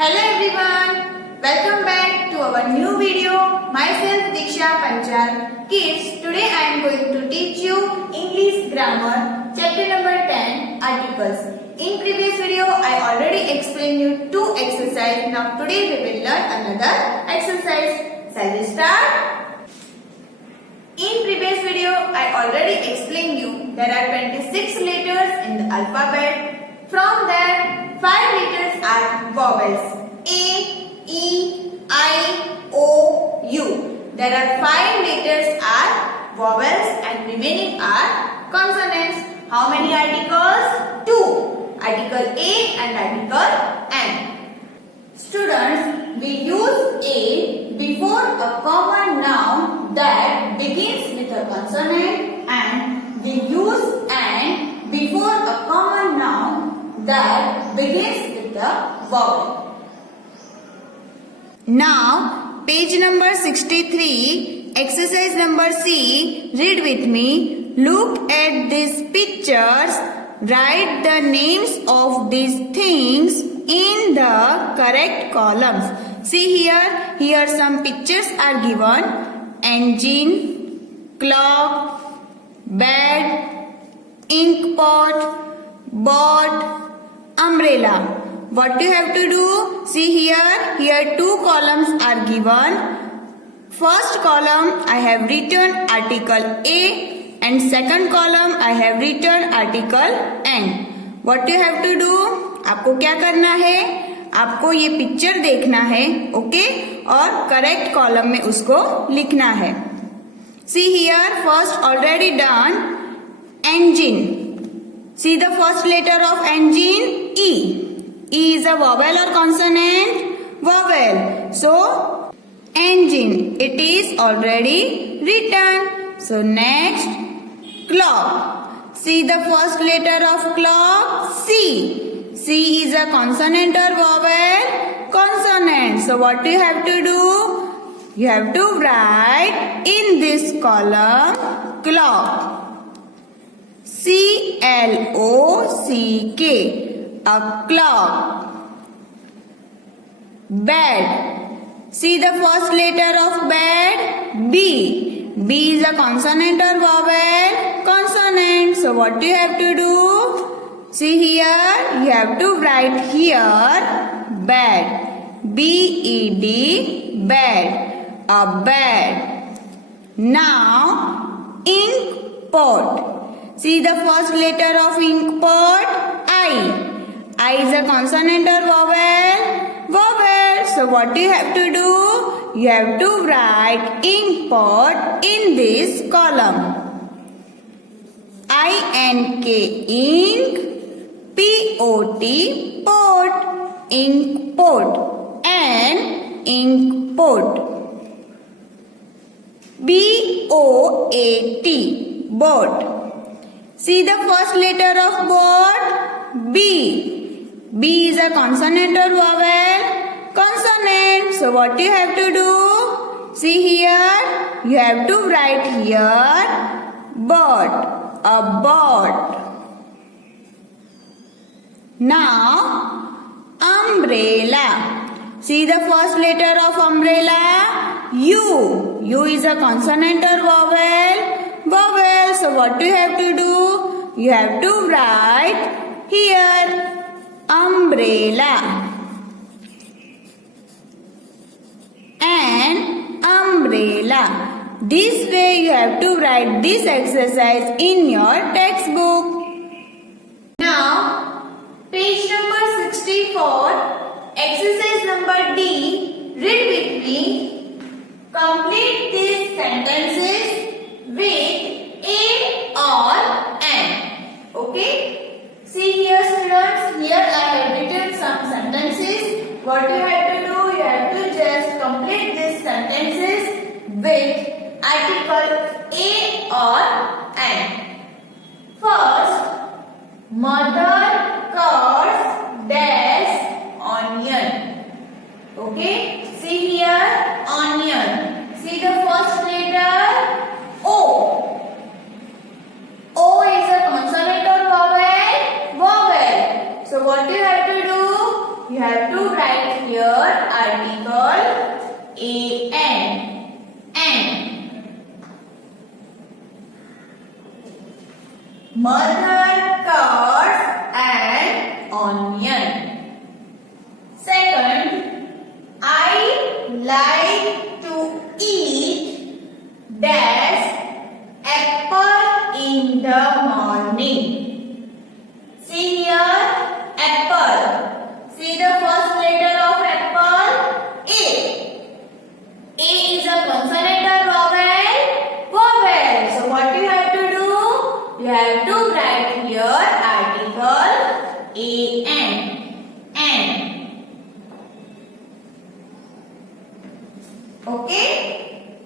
Hello everyone, welcome back to our new video. Myself Diksha Panchal. Kids, today I am going to teach you English grammar, chapter number 10, articles. In previous video, I already explained you two exercises. Now today we will learn another exercise. Shall we start? In previous video, I already explained you there are 26 letters in the alphabet. From there, 5 letters are vowels. A, E, I, O, U. There are 5 letters are vowels and remaining are consonants. How many articles? 2. Article A and article N. Students, we use A before a common noun that begins with a consonant, and we use N before a common noun that begins with a vowel. Now, page number 63, exercise number C, read with me. Look at these pictures, write the names of these things in the correct columns. See here some pictures are given. Engine, clock, bed, ink pot, boat, umbrella. What you have to do? See here 2 columns are given. First column I have written article A and second column I have written article N. What you have to do? आपको क्या करना है? आपको ये picture देखना है, okay? और correct column में उसको लिखना है. See here, first already done. Engine. See the first letter of engine, E. E is a vowel or consonant? Vowel. So, engine. It is already written. So, next, clock. See the first letter of clock? C. C is a consonant or vowel? Consonant. So, what you have to do? You have to write in this column, clock. C-L-O-C-K. A clock. Bed. See the first letter of bed? B. B is a consonant or vowel? Consonant. So what do you have to do? See here, you have to write here bed. B-E-D, bed. A bed. Now, ink pot. See the first letter of ink pot? I. I is a consonant or vowel? Vowel. So what do you have to do? You have to write ink pot in this column. I-N-K, ink. P-O-T, pot. Ink pot. And ink pot. B-O-A-T, boat. See the first letter of boat? B. B is a consonant or vowel? Consonant. So what you have to do? See here, you have to write here boat. A boat. Now, umbrella. See the first letter of umbrella? U. U is a consonant or vowel? Vowel. So what do you have to do? You have to write here umbrella and umbrella. This way you have to write this exercise in your textbook. Now, page number 64, exercise number D. Read with me. Complete these sentences with A or N. Okay? See here students, here I have written some sentences. What you have to do? You have to just complete these sentences with article A or N. First, mother cuts dash onion. Okay? See here, onion. See the first letter, O. O is a consonant or vowel? Vowel. So what you have to do? You have to write here Mother cuts an onion. Second, I like to eat dash apple in the morning. See here, apple. See the first letter of apple, A. A is a consonant or vowel? Vowel. So what you have to do? You have to write here article an. An. Okay?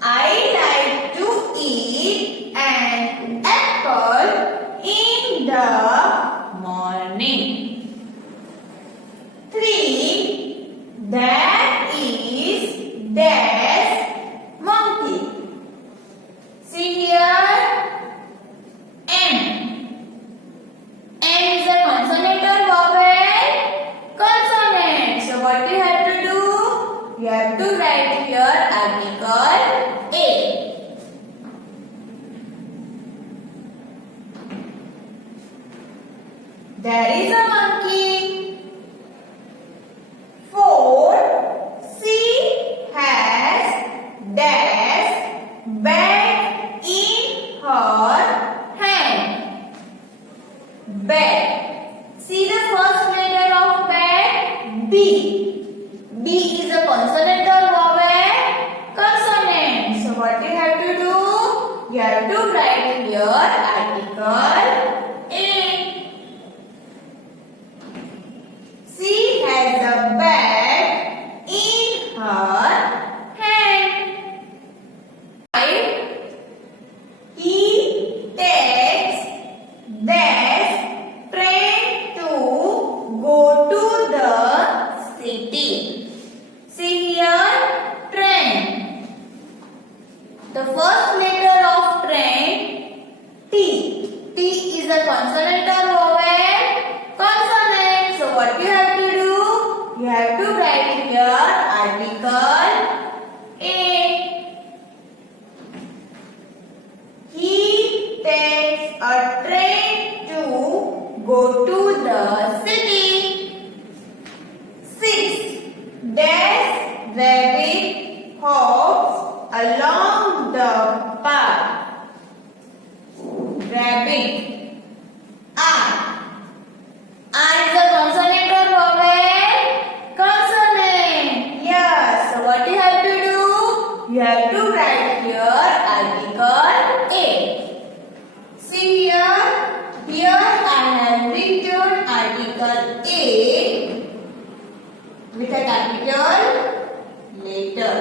I like to eat an apple in the morning. 3. That is dash monkey. See here, N. N is a consonant or vowel? Consonant. So what you have to do? You have to write here article A. There is a monkey. 4. She has dash bag in her hand. Bag. See the first letter of bag? B. B is a consonant or vowel? Consonant. So what you have to do? You have to write here article A. She has a bag in her hand. 5. He takes dash train to go to the city. See here, train. The first letter of train, T. T is a consonant or vowel? Consonant. So what you have to do? You have to write here article A. He takes a train to go to the city. 6. Dash rabbit hops along the path. Rabbit. R. R is a consonant or vowel? Consonant. Yes. So what you have to do? You have to write here article A. See here. Here I have written article A with a capital letter.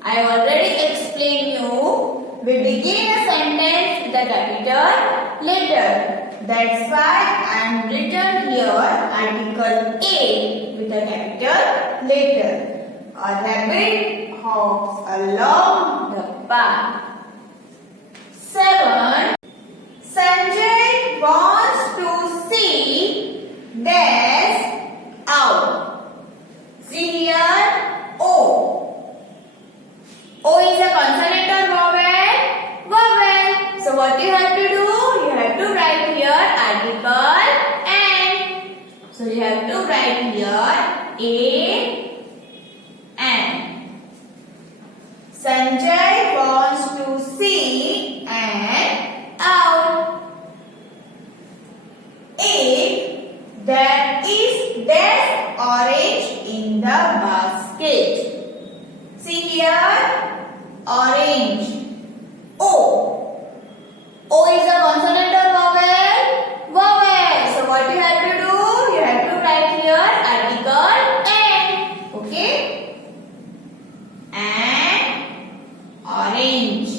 I already explained you. We begin a sentence with a capital letter. That's why I am written here article A with a capital letter. A rabbit hops along the path. 7. Sanjay wants to see dash out. See here, O. O is a consonant or vowel? Vowel. So what you have to do? You have to write here article N. So you have to write here A-N. Sanjay wants to see an out. 8. There is dash orange in the basket. See here, orange. O. O is a consonant or vowel? Vowel. So what you have to do? You have to write here article N. Okay? And orange.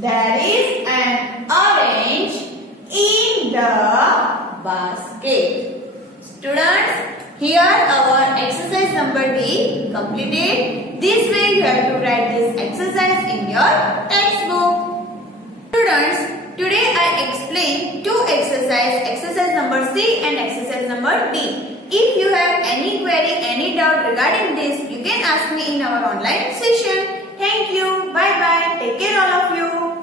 There is an orange in the basket. Students, here our exercise number D completed. This way you have to write this exercise in your textbook. Students, today I explained two exercises, exercise number C and exercise number D. If you have any query, any doubt regarding this, you can ask me in our online session. Thank you. Bye bye. Take care all of you.